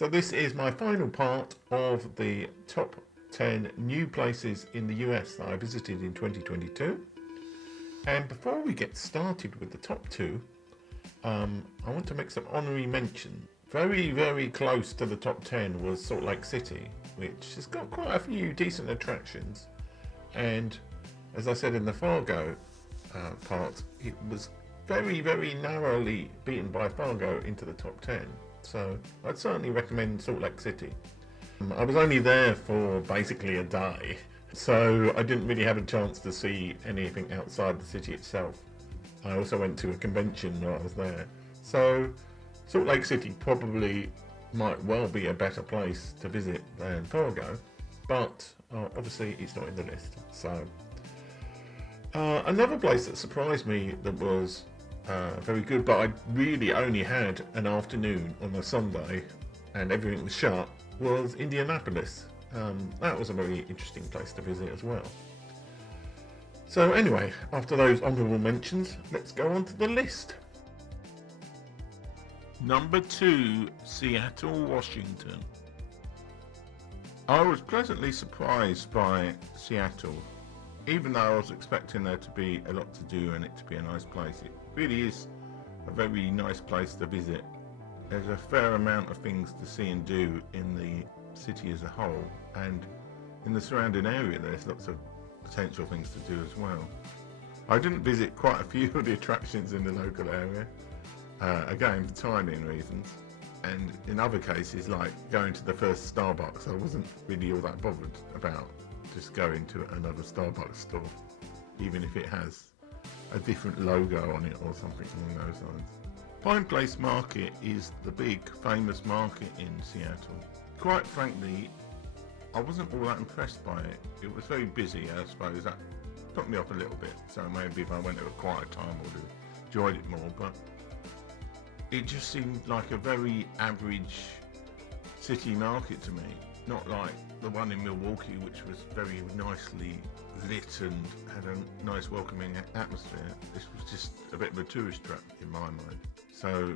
So this is my final part of the top 10 new places in the US that I visited in 2022. And before we get started with the top two, I want to make some honorary mention. Very, very close to the top 10 was Salt Lake City, which has got quite a few decent attractions. And as I said in the Fargo part, it was very, very narrowly beaten by Fargo into the top 10. So I'd certainly recommend Salt Lake City. I was only there for basically a day, so I didn't really have a chance to see anything outside the city itself. I also went to a convention while I was there. So Salt Lake City probably might well be a better place to visit than Fargo, but obviously it's not in the list. So another place that surprised me that was very good, but I really only had an afternoon on a Sunday and everything was shut, was Indianapolis. That was a very interesting place to visit as well. So anyway, after those honourable mentions, let's go on to the list. Number 2, Seattle, Washington. I was pleasantly surprised by Seattle. Even though I was expecting there to be a lot to do and it to be a nice place, it really is a very nice place to visit. There's a fair amount of things to see and do in the city as a whole, and in the surrounding area there's lots of potential things to do as well. I didn't visit quite a few of the attractions in the local area, again for timing reasons, and in other cases like going to the first Starbucks, I wasn't really all that bothered about just going to another Starbucks store, even if it has a different logo on it or something along those lines. Pine Place Market is the big famous market in Seattle. Quite frankly, I wasn't all that impressed by it. It was very busy, I suppose. That put me off a little bit, so maybe if I went at a quiet time I would have enjoyed it more, but it just seemed like a very average city market to me. Not like the one in Milwaukee, which was very nicely lit and had a nice welcoming atmosphere. This was just a bit of a tourist trap in my mind. So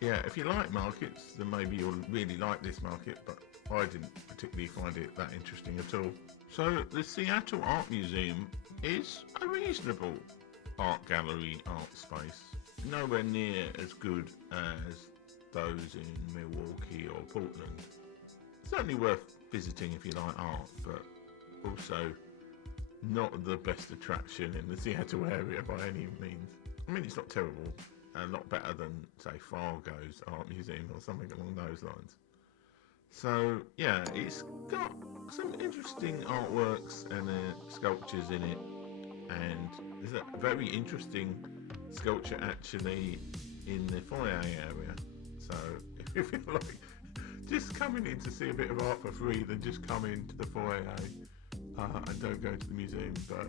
yeah, if you like markets, then maybe you'll really like this market, but I didn't particularly find it that interesting at all. So the Seattle Art Museum is a reasonable art gallery, art space. Nowhere near as good as those in Milwaukee or Portland. Certainly worth visiting if you like art, but also not the best attraction in the Seattle area by any means. I mean, it's not terrible, a lot better than, say, Fargo's Art Museum or something along those lines. So, yeah, it's got some interesting artworks and sculptures in it, and there's a very interesting sculpture actually in the foyer area. So, if you feel like just coming in to see a bit of art for free, then just come into the foyer and don't go to the museum, but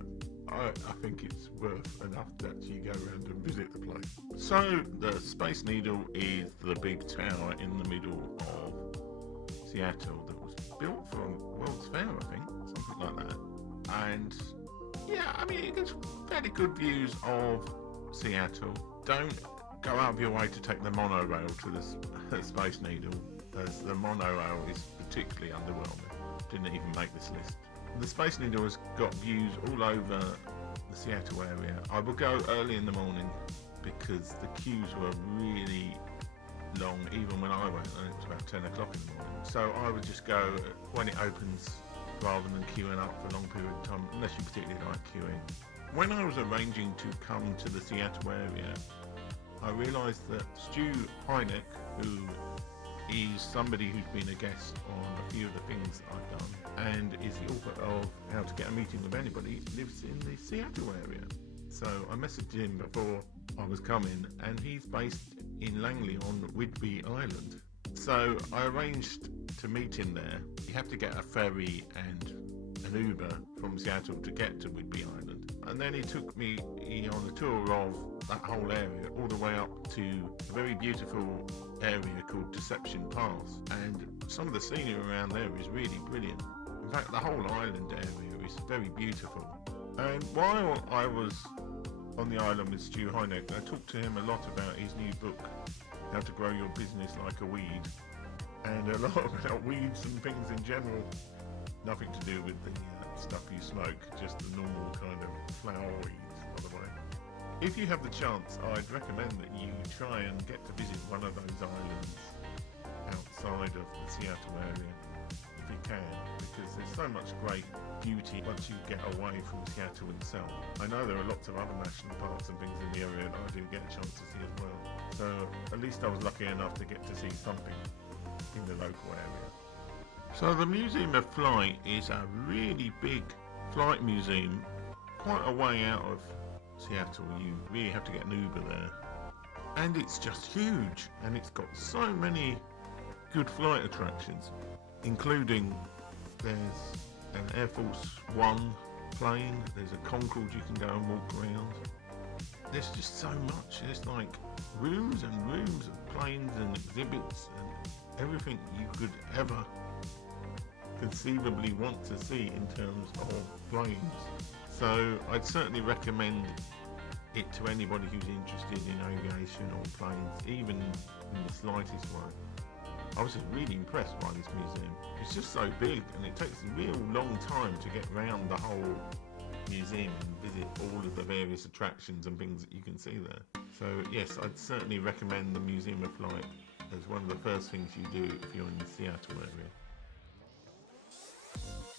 I think it's worth enough to actually go around and visit the place. So the Space Needle is the big tower in the middle of Seattle that was built for a World's Fair, I think, something like that. And yeah, I mean, it gets fairly good views of Seattle. Don't go out of your way to take the monorail to the Space Needle, as the monorail is particularly underwhelming. Didn't even make this list. The Space Needle has got views all over the Seattle area. I will go early in the morning because the queues were really long, even when I went, and it was about 10 o'clock in the morning. So I would just go when it opens rather than queuing up for a long period of time, unless you particularly like queuing. When I was arranging to come to the Seattle area, I realised that Stu Hynek, who is somebody who's been a guest on a few of the things I've done and is the author of How to Get a Meeting with Anybody, lives in the Seattle area. So I messaged him before I was coming, and he's based in Langley on Whidbey Island. So I arranged to meet him there. You have to get a ferry and an Uber from Seattle to get to Whidbey Island. And then he took me on a tour of that whole area, all the way up to a very beautiful area called Deception Pass. And some of the scenery around there is really brilliant. In fact, the whole island area is very beautiful. And while I was on the island with Stu Hynek, I talked to him a lot about his new book, How to Grow Your Business Like a Weed. and a lot about weeds and things in general. Nothing to do with the stuff you smoke, just the normal kind of flower weeds, by the way. If you have the chance, I'd recommend that you try and get to visit one of those islands outside of the Seattle area, if you can, because there's so much great beauty once you get away from Seattle itself. I know there are lots of other national parks and things in the area that I didn't get a chance to see as well. So at least I was lucky enough to get to see something in the local area. So the Museum of Flight is a really big flight museum, quite a way out of Seattle. You really have to get an Uber there. And it's just huge, and it's got so many good flight attractions, including there's an Air Force One plane, there's a Concorde you can go and walk around. There's just so much. There's like rooms and rooms of planes and exhibits and everything you could ever conceivably want to see in terms of planes. So I'd certainly recommend it to anybody who's interested in aviation or planes, even in the slightest way. I was just really impressed by this museum. It's just so big, and it takes a real long time to get around the whole museum and visit all of the various attractions and things that you can see there. So yes, I'd certainly recommend the Museum of Flight as one of the first things you do if you're in the Seattle area.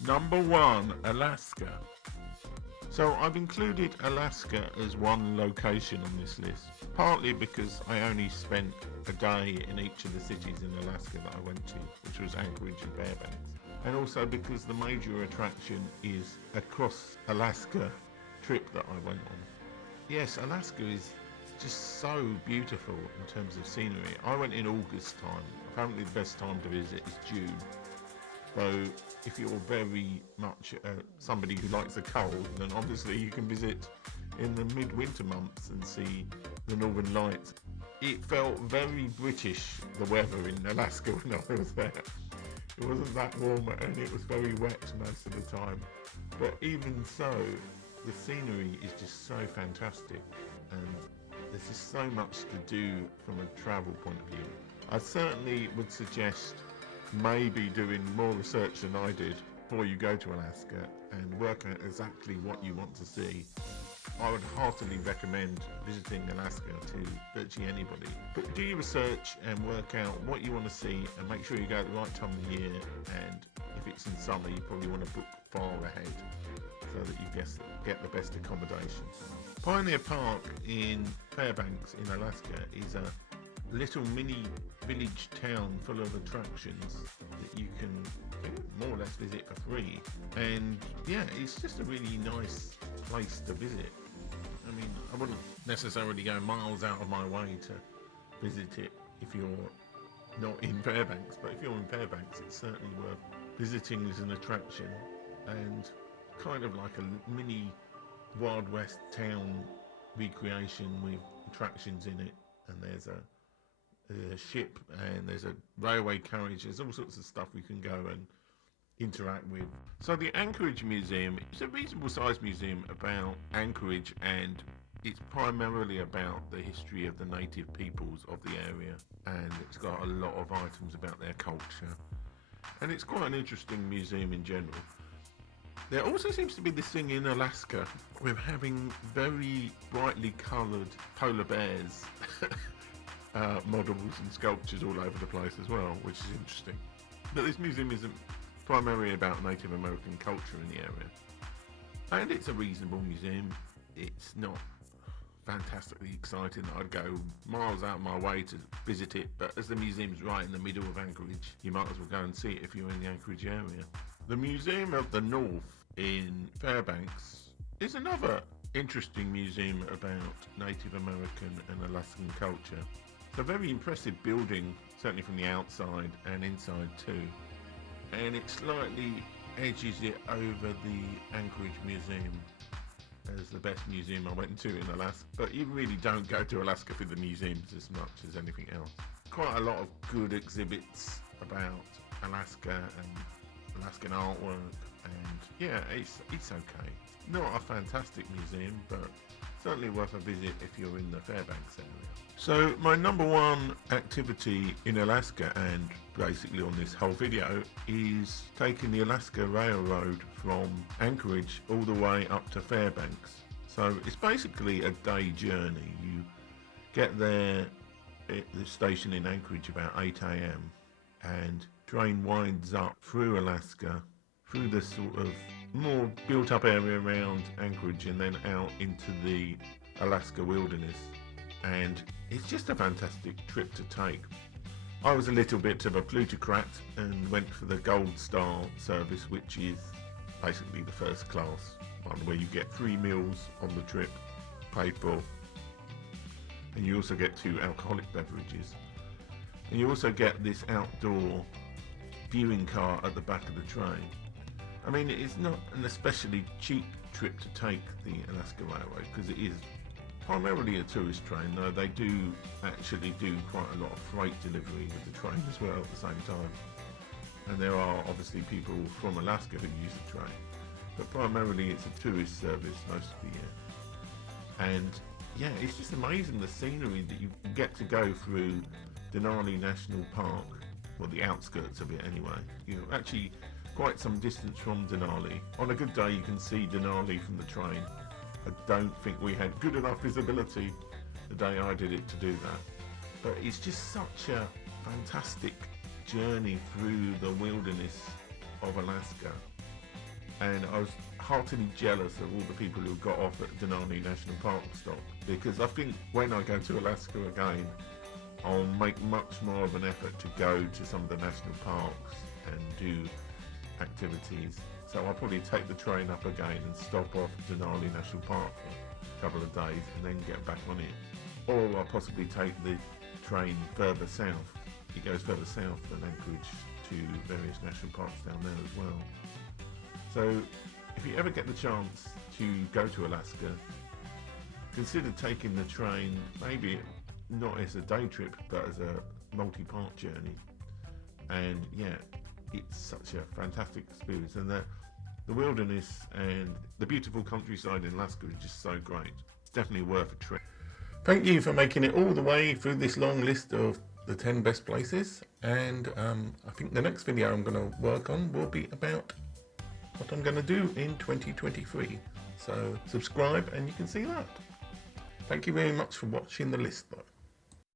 Number 1, Alaska. So I've included Alaska as one location on this list, partly because I only spent a day in each of the cities in Alaska that I went to, which was Anchorage and Fairbanks, and also because the major attraction is a cross Alaska trip that I went on. Yes, Alaska is just so beautiful in terms of scenery. I went in August time. Apparently the best time to visit is June. So if you're very much somebody who likes the cold, then obviously you can visit in the midwinter months and see the Northern Lights. It felt very British, the weather in Alaska when I was there. It wasn't that warm and it was very wet most of the time. But even so, the scenery is just so fantastic, and there's just so much to do from a travel point of view. I certainly would suggest maybe doing more research than I did before you go to Alaska and work out exactly what you want to see. I would heartily recommend visiting Alaska to virtually anybody. But do your research and work out what you want to see, and make sure you go at the right time of the year, and if it's in summer you probably want to book far ahead so that you get the best accommodation. Pioneer Park in Fairbanks in Alaska is a little mini village town full of attractions that you can more or less visit for free, and yeah, it's just a really nice place to visit. I mean, I wouldn't necessarily go miles out of my way to visit it if you're not in Fairbanks, but if you're in Fairbanks it's certainly worth visiting as an attraction, and kind of like a mini Wild West town recreation with attractions in it, and there's a ship and there's a railway carriage. There's all sorts of stuff we can go and interact with. So the Anchorage Museum is a reasonable sized museum about Anchorage, and it's primarily about the history of the native peoples of the area, and it's got a lot of items about their culture, and it's quite an interesting museum in general. There also seems to be this thing in Alaska with having very brightly coloured polar bears models and sculptures all over the place as well, which is interesting. But this museum isn't primarily about Native American culture in the area, and it's a reasonable museum. It's not fantastically exciting that I'd go miles out of my way to visit it, but as the museum's right in the middle of Anchorage, you might as well go and see it if you're in the Anchorage area. The Museum of the North in Fairbanks is another interesting museum about Native American and Alaskan culture. It's a very impressive building, certainly from the outside and inside too, and it slightly edges it over the Anchorage Museum as the best museum I went to in Alaska. But you really don't go to Alaska for the museums as much as anything else. Quite a lot of good exhibits about Alaska and Alaskan artwork, and yeah, it's okay. Not a fantastic museum, but certainly worth a visit if you're in the Fairbanks area. So my number one activity in Alaska, and basically on this whole video, is taking the Alaska Railroad from Anchorage all the way up to Fairbanks. So it's basically a day journey. You get there at the station in Anchorage about 8 a.m. and train winds up through Alaska, through the sort of more built up area around Anchorage and then out into the Alaska wilderness. And it's just a fantastic trip to take. I was a little bit of a plutocrat and went for the Gold Star service, which is basically the first class one where you get 3 meals on the trip paid for, and you also get 2 alcoholic beverages, and you also get this outdoor viewing car at the back of the train. I mean, it's not an especially cheap trip to take the Alaska Railway because it is primarily a tourist train, though they do actually do quite a lot of freight delivery with the train as well at the same time. And there are obviously people from Alaska who use the train, but primarily it's a tourist service most of the year. And yeah, it's just amazing the scenery that you get to go through Denali National Park, well, the outskirts of it anyway. You're actually quite some distance from Denali. On a good day you can see Denali from the train. I don't think we had good enough visibility the day I did it to do that. But it's just such a fantastic journey through the wilderness of Alaska. And I was heartily jealous of all the people who got off at Denali National Park stop, because I think when I go to Alaska again, I'll make much more of an effort to go to some of the national parks and do activities. So I'll probably take the train up again and stop off at Denali National Park for a couple of days and then get back on it. Or I'll possibly take the train further south. It goes further south than Anchorage to various national parks down there as well. So if you ever get the chance to go to Alaska, consider taking the train, maybe not as a day trip, but as a multi-part journey. And yeah, it's such a fantastic experience, and the wilderness and the beautiful countryside in Alaska is just so great. It's definitely worth a trip. Thank you for making it all the way through this long list of the 10 best places, and I think the next video I'm going to work on will be about what I'm going to do in 2023. So subscribe and you can see that. Thank you very much for watching the list though.